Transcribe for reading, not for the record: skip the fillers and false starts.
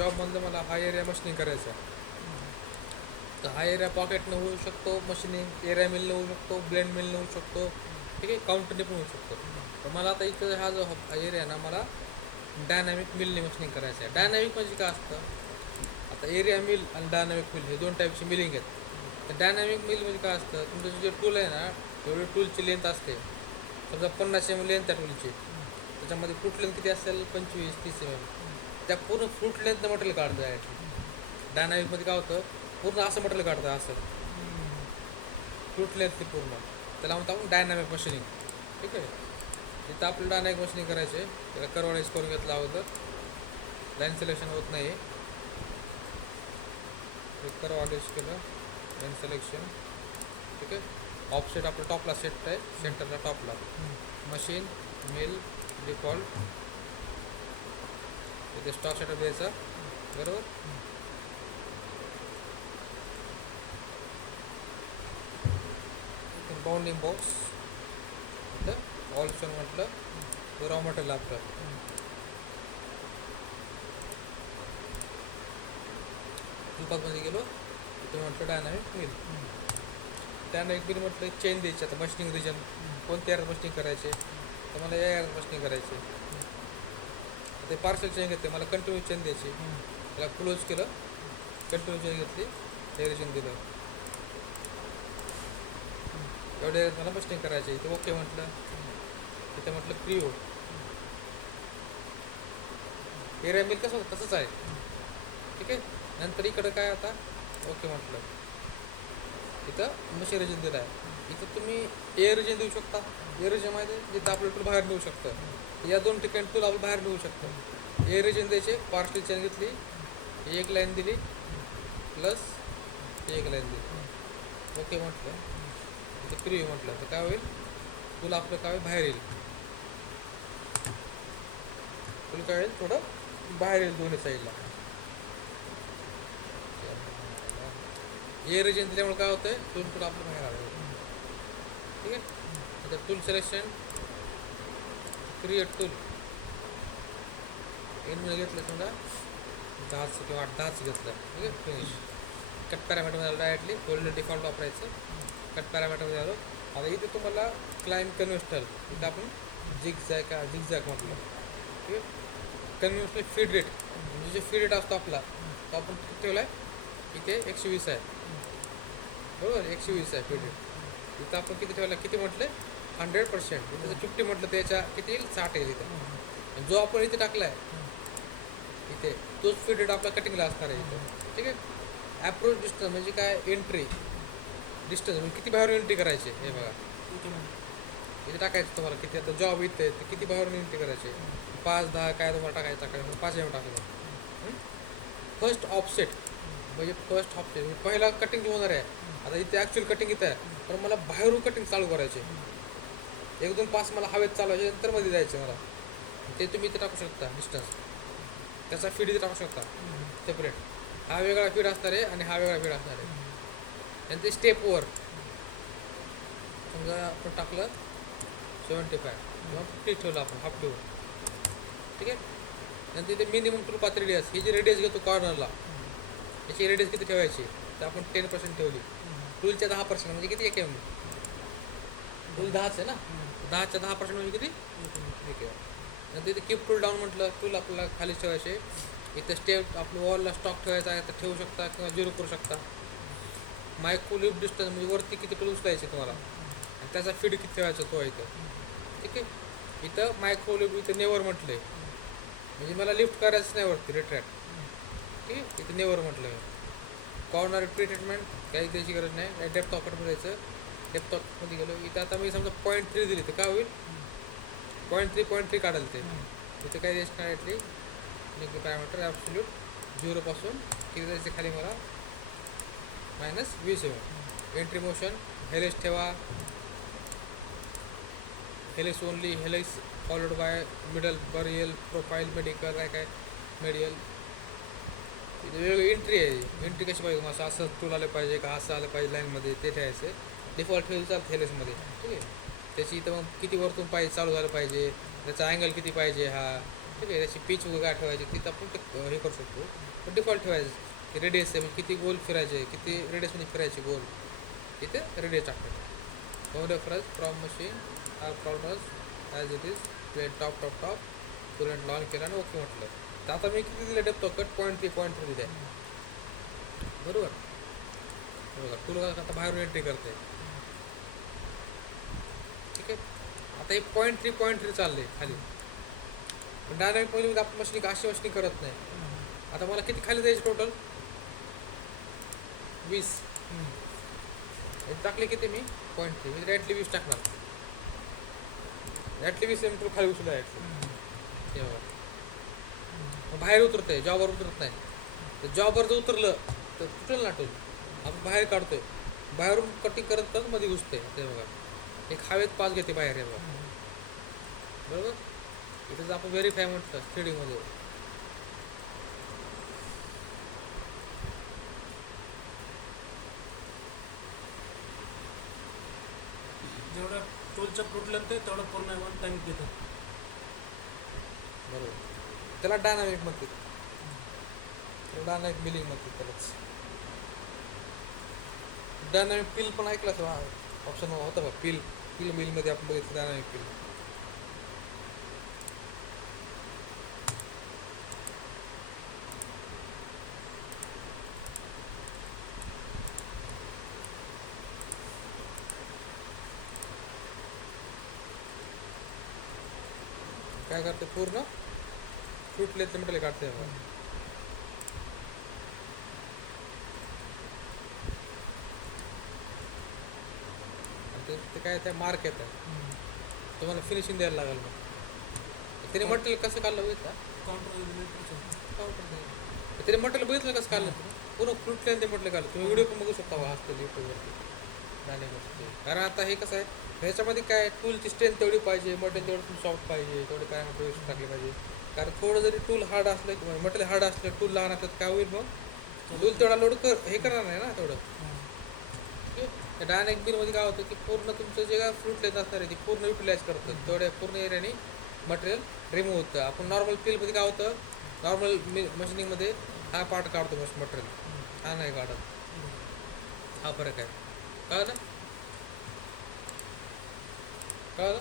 जॉबमधलं मला हा area machining करायचा आहे. तर हा एरिया पॉकेटनं होऊ शकतो, मशिनिंग एरिया मिलनं होऊ शकतो, ब्लेंड मिलनं होऊ शकतो, ठीक आहे, काउंटरने पण होऊ शकतो. तर मला आता इथं हा जो एरिया ना मला डायनॅमिक मिलने मशिनिंग करायचं आहे. डायनॅमिक म्हणजे काय असतं, आता एरिया मिल आणि डायनॅमिक मिल हे दोन टाईपची मिलिंग आहेत. तर डायनॅमिक मिल म्हणजे काय असतं, तुमचं जे टूल आहे ना तेवढी टूलची लेंथ असते. समजा 50 mm लेंथ आहे टूलची, त्याच्यामध्ये फ्रूट लेंथ किती असेल 25-30 mm. त्या पूर्ण फ्रूट लेंथनं मटेरियल काढतं डायरेक्टली. डायनॅमिकमध्ये काय होतं, पूर्ण असं मटेरियल काढतं असं फ्रूट लेंथली पूर्ण, त्याला म्हणतो आपण डायनॅमिक मशिनिंग. ठीक आहे, तिथं आपल्याला डायनॅमिक मशिनिंग करायचे. त्याला करवाडाईज करून घेतलं अगोदर, लाईन सिलेक्शन होत नाही, करवाडाईज केलं, लाईन सिलेक्शन. ठीक आहे, ऑफसेट आपलं टॉपला सेट आहे, सेंटरला टॉपला मशीन मिल डिफॉल्ट, इथे स्टॉक सेटअप द्यायचा बरोबर. बाउंडिंग बॉक्स इथं ऑल्शन म्हटलं, रॉ मटेरियल आपलं मध्ये गेलो, इथं म्हटलं डायनॅमिक मिल. डायनॅमिक मिल म्हटलं चेन द्यायची. आता मशिनिंग रिजन कोणत्या एरियात मशिनिंग करायचे, तर मला या एरियात मशिनिंग करायचे. ते पार्सल चेन घेते, मला कंटिन्यू चेन द्यायची. त्याला क्लोज केलं, कंटिन्यू चेन घेतली, हे रिजन दिलं. एवढ्या एरियात मला मशिनिंग करायचे. इथे ओके म्हटलं, इथे म्हटलं प्रिओ. एरिया मिल कसं होतं तसंच आहे. ठीक आहे, नंतर इकडं काय आता ओके म्हटलं, इथं मशीन रिजन दिलं आहे. इथं तुम्ही एअर रिजन देऊ शकता. एअर रिजन माहिती आहे, जिथं आपलं टूल बाहेर नेऊ शकतं. या दोन ठिकाणी टूल आपलं बाहेर नेऊ शकतं. एअर रिजन द्यायचे, पार्सल चेन घेतली, एक लाईन दिली प्लस एक लाईन दिली, ओके म्हटलं, इथं प्रिव्ह्यू म्हटलं तर काय होईल, टूल आपलं काय होईल बाहेर येईल. टूल काय होईल थोडं बाहेर येईल दोन्ही साईडला. एअर रिजन दिल्यामुळे काय होतंय, टूल आपलं बाहेर आलं. ठीक आहे, आता टूल सिलेक्शन, क्रिएट टूल, एनमध्ये घेतलं समजा 10 किंवा 10 घेतलं. ठीक आहे, फिनिश. कट पॅरामीटरमध्ये आलं डायरेक्टली, गोल्डन डिफॉल्ट वापरायचं. कट पॅरामीटरमध्ये आलो. आता इथे तुम्हाला क्लाइंट कन्व्हेन्शनल, इथं आपण झिगझॅग म्हटलं. ठीक आहे, कन्व्हेन्शनल फीड रेट म्हणजे जे फीड रेट असतो आपला तो आपण किती ठेवला आहे, इथे 120 आहे बरोबर, 120 आहे फीड रेट. इथं आपण किती ठेवला, किती म्हटलं 100%. इथं 50 म्हटलं त्याच्या किती येईल 60 येईल इथं. जो आपण इथे टाकला आहे इथे तोच फीड रेट आपला कटिंगला असणार आहे इथं. ठीक आहे, ॲप्रोच डिस्टन्स म्हणजे काय, एंट्री डिस्टन्स म्हणजे किती बाहेरून एंट्री करायचे हे बघा इथे टाकायचं तुम्हाला. किती आता जॉब इथे तर किती बाहेरून एंट्री करायचे, 5-10 काय तुम्हाला टाकायचं 5 एम टाकलं. फर्स्ट ऑफसेट म्हणजे फर्स्ट ऑफसेट म्हणजे पहिला कटिंग होणार आहे. आता इथे ॲक्च्युअल कटिंग इथं आहे, तर मला बाहेरून कटिंग चालू करायचे. 1-2 पास मला हवेत चालवायचे, नंतर मध्ये जायचं मला. ते तुम्ही इथे टाकू शकता डिस्टन्स, त्याचा फीड इथे टाकू शकता सेपरेट. हा वेगळा फीड असणार आहे आणि हा वेगळा फीड असणार आहे. आणि ते स्टेपवर समजा आपण टाकलं 75 किंवा 50 ठेवलं आपण हाफ ठेवून. ठीक आहे, नंतर इथे मिनिमम टूल पाथ रेडियस, ही जी रेडियस घेतो कॉर्नरला याची रेडियस किती ठेवायची, तर आपण 10% ठेवली. टूलच्या 10% म्हणजे किती, 1 mm. टूल 10च आहे ना, 10च्या 10% म्हणजे किती, 1 mm. नंतर इथे कीप टूल डाऊन म्हटलं, टूल आपल्याला खाली ठेवायचे. इथं स्टेप आपलं वॉलला स्टॉक ठेवायचा आहे तर ठेवू शकता किंवा 0 करू शकता. मायक्रो लिफ्ट डिस्टन्स म्हणजे वरती किती टूल उचलायचे तुम्हाला आणि त्याचा फीड किती ठेवायचा तो इथं. ठीक आहे, इथं मायक्रो लिफ्ट इथं नेवर म्हटलं आहे म्हणजे मला लिफ्ट करायचं नाही वरती, रिट्रॅक्ट. ठीक आहे, इथं नेवर म्हटलं आहे. कॉर्नर ट्रीटमेंट काही त्याची गरज नाही. डेप्थ ऑफरमध्ये जायचं, डेप्थ ऑफमध्ये गेलो. इथं आता मी समजा 0.3 दिली तर काय होईल, 0.3 काढाल ते. इथे काय द्यायचं काढायची पॅरामीटर ॲब्सोल्यूट 0 पासून किती जायचं खाली मला -20 mm. एंट्री मोशन हेलेस ठेवा, Halley's only, Halley's followed by middle burial profile medical काय मेडियल. वेगळी एंट्री आहे. एंट्री कशी पाहिजे तुम्हाला, असं टूल आलं पाहिजे का असं आलं पाहिजे लाईनमध्ये, ते ठेवायचं. डिफॉल्ट ठेवलं चालतं हेलेसमध्ये. ठीक आहे, त्याची इथं मग किती वरतून पाहिजे चालू झालं पाहिजे, त्याचा अँगल किती पाहिजे, हा ठीक आहे. त्याची पिच वगैरे काय ठेवायची तिथं आपण ते हे करू शकतो. पण डिफॉल्ट ठेवायचं की रेडियस आहे म्हणजे किती गोल फिरायचे, किती रेडियसमध्ये फिरायचे गोल, इथे रेडियस टाकायचं. No reference from machine are problems as it is plain top top top कुरंट लॉन केला आणि ओके म्हटलं. तर आता मी किती दिले डेप्थ कट 0.3 दिले आहे. बरोबर. बघा टूल आता बाहेरून एंट्री करते. ठीक आहे. आता हे 0.3 चालले खाली. पण डायनामिक मध्ये आपण मशीनिंग अशी मशीनिंग करत नाही. आता मला किती खाली द्यायचे टोटल 20. टाकले किती मी 0.3 म्हणजे डायरेक्टली 20 टाकणार. डायरेक्टली 20 एम खाली उचलू डायरेक्टली. बाहेर उतरतंय, जॉबवर उतरत नाही. तर जॉबवर जर उतरलं तर तुटेल ना टोल. आपण बाहेर काढतोय, बाहेरून कटिंग करत करत मध्ये घुसते. ते बघा एक हवेत पास घेते बाहेर. हे बघा बरोबर. इथं जर आपण व्हेरीफाय म्हटलं थ्रेडिंगमध्ये, जेवढं टोलचं फ्रूट लेंथ आहे तेवढं पूर्ण वन टाइम घेतात. बरोबर. त्याला डायनामिक म्हणते, डायनामिक बिलिंग म्हणते त्यालाच. डायनामिक पिल पण ऐकलं असं ऑप्शन होतं का, पिल पिल बिलमध्ये आपण बघितलं डायनामिक पिल. काय करते पूर्ण फ्रूट लेथ मटेरियल काढते. आणि ते काय त्या मार्क येतात, तुम्हाला फिनिशिंग द्यायला लागेल. मग त्याने मटेरियल कसं काढलं बघितलं, त्याने मटेरियल बघितलं कसं काढलं तुम्ही, पूर्ण फ्रूट लेथ म्हटलं काढलं. तुम्ही व्हिडिओ पण बघू शकता असतं यूट्यूबवरती. कारण आता हे कसं आहे, ह्याच्यामध्ये काय टूलची स्ट्रेंथ तेवढी पाहिजे, मटेरियल तेवढं तुम्ही सॉफ्ट पाहिजे, तेवढे पॅरामीटर व्यवस्थित टाकले पाहिजे. कारण थोडं जरी टूल हार्ड असलं किंवा मटेरियल हार्ड असलं, टूल लहान असलं काय होईल, मग टूल तेवढा लोड हे करणार नाही ना तेवढं. डायनामिक बिलमध्ये काय होतं की पूर्ण तुमचं जे काय फ्रूट लेथ असणार आहे ते पूर्ण युटिलाइज करतं, तेवढ्या पूर्ण एरियाने मटेरियल रिमूव्ह होतं. आपण नॉर्मल पिलमध्ये काय होतं, नॉर्मल मशिनिंगमध्ये हा पार्ट काढतो मटेरियल, हा नाही काढत. हा फरक आहे. कळलं. कळलं.